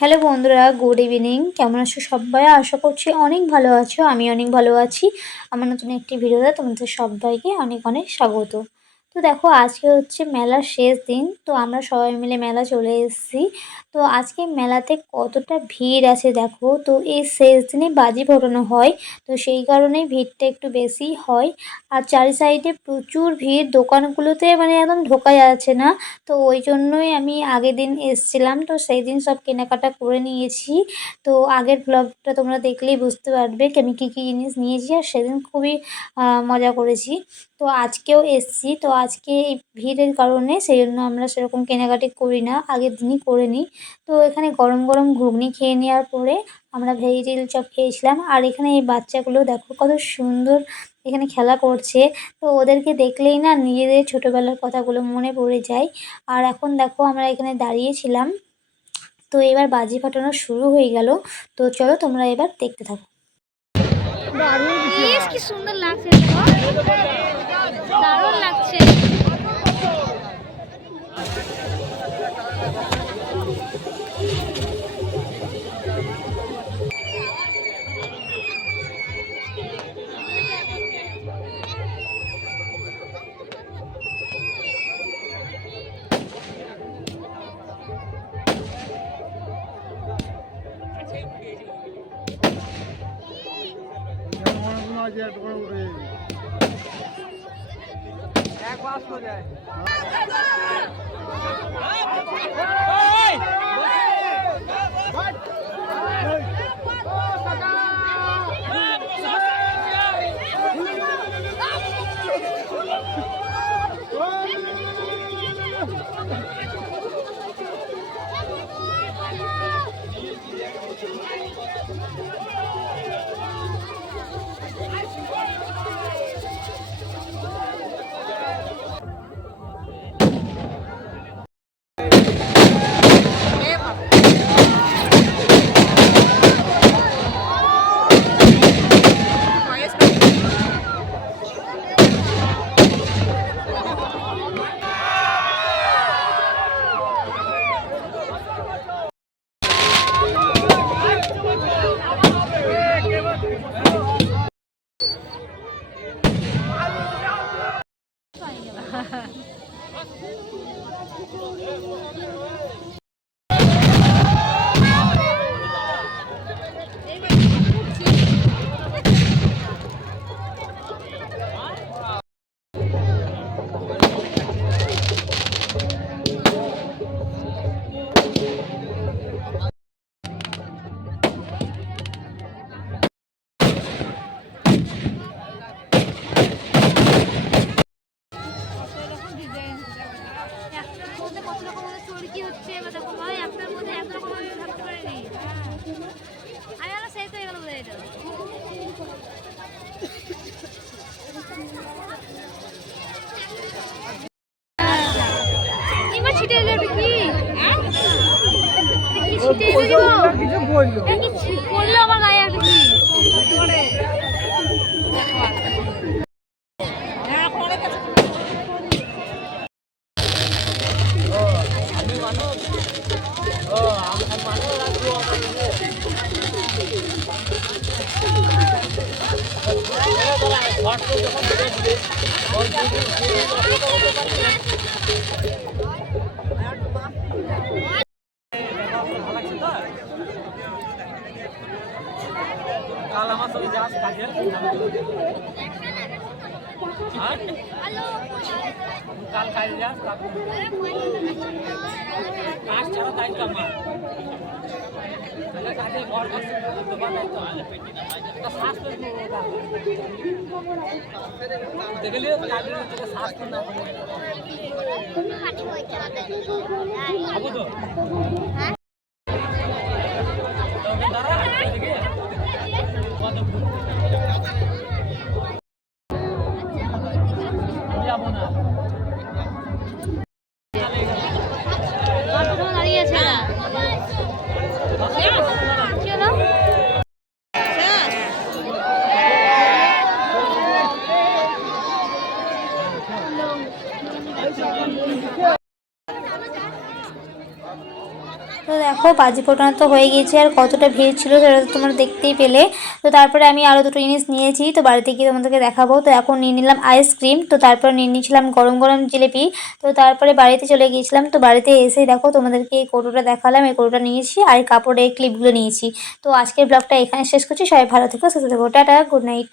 Hello বন্ধুরা, good evening. কেমন আছো সবাই? আশা করছি অনেক ভালো আছো। আমি অনেক ভালো আছি। আমার নতুন একটি ভিডিওতে তোমাদের সবাইকে অনেক অনেক স্বাগত। তো দেখো, আজকে হচ্ছে মেলার শেষ দিন। তো আমরা সবাই মিলে মেলা চলে এসেছি। তো আজকে মেলাতে কতটা ভিড় আছে দেখো। তো এই শেষ দিনে বাজি ফোটানো হয়, তো সেই কারণেই ভিড়টা একটু বেশিই হয়। আর চারি সাইডে প্রচুর ভিড়, দোকানগুলোতে মানে একদম ঢোকা যাচ্ছে না। তো ওই জন্যই আমি আগের দিন এসছিলাম, তো সেই দিন সব কেনাকাটা করে নিয়েছি। তো আগের ব্লগটা তোমরা দেখলেই বুঝতে পারবে আমি কী কী জিনিস নিয়েছি, আর সেদিন খুবই মজা করেছি। তো আজকেও এসছি, তো আজকে এই ভিড়ের কারণে সেই জন্য আমরা সেরকম কেনাকাটি করি না, আগের দিনই করে নিই। তো এখানে গরম গরম ঘুগনি খেয়ে নেওয়ার পরে আমরা ভেজিটেবিল চপ খেয়েছিলাম। আর এখানে এই বাচ্চাগুলো দেখো কত সুন্দর এখানে খেলা করছে। তো ওদেরকে দেখলেই না নিজেদের ছোটোবেলার কথাগুলো মনে পড়ে যায়। আর এখন দেখো আমরা এখানে দাঁড়িয়েছিলাম। তো এবার বাজি ফাটানো শুরু হয়ে গেল। তো চলো তোমরা এবার দেখতে থাকো। কি সুন্দর লাগছে, দারুণ লাগছে। এক বাস হয়ে যায়। চুরকি হচ্ছে, দেখো ভাই একটার মধ্যে এক রকম আমি ভাবতে পারিনি। আমি আবার সেই তো এগুলো বলে এটা এবার ছিটে যাবে কি ছিটে কিছু বললো আমার গায়ে একটা কি কাল আমার সঙ্গে যাস কাজে কাল কাজে যাস, কাজ ছাড়া দায়িত্ব আমার কাজে ঘর তোমার দায়িত্ব স্বাস্থ্য দেখলে স্বাস্থ্য না হবো তো যাবো না দাঁড়িয়ে আছে না কেন তো দেখো বাজি ফোটানো তো হয়ে গিয়েছে, আর কতটা ভিড় ছিল সেটা তো তোমরা দেখতেই পেলে। তো তারপরে আমি আরও দুটো জিনিস নিয়েছি, তো বাড়িতে গিয়ে তোমাদেরকে দেখাবো। তো এখন নিয়ে নিলাম আইসক্রিম, তো তারপর নিয়ে নিয়েছিলাম গরম গরম জিলিপি। তো তারপরে বাড়িতে চলে গিয়েছিলাম। তো বাড়িতে এসেই দেখো তোমাদেরকে এই কৌটোটা দেখালাম, এই কৌটোটা নিয়েছি আর এই কাপড়ের ক্লিপগুলো নিয়েছি। তো আজকের ব্লগটা এখানে শেষ করছি। সবাই ভালো থেকো, সুস্থ থেকো, টাটা, গুড নাইট।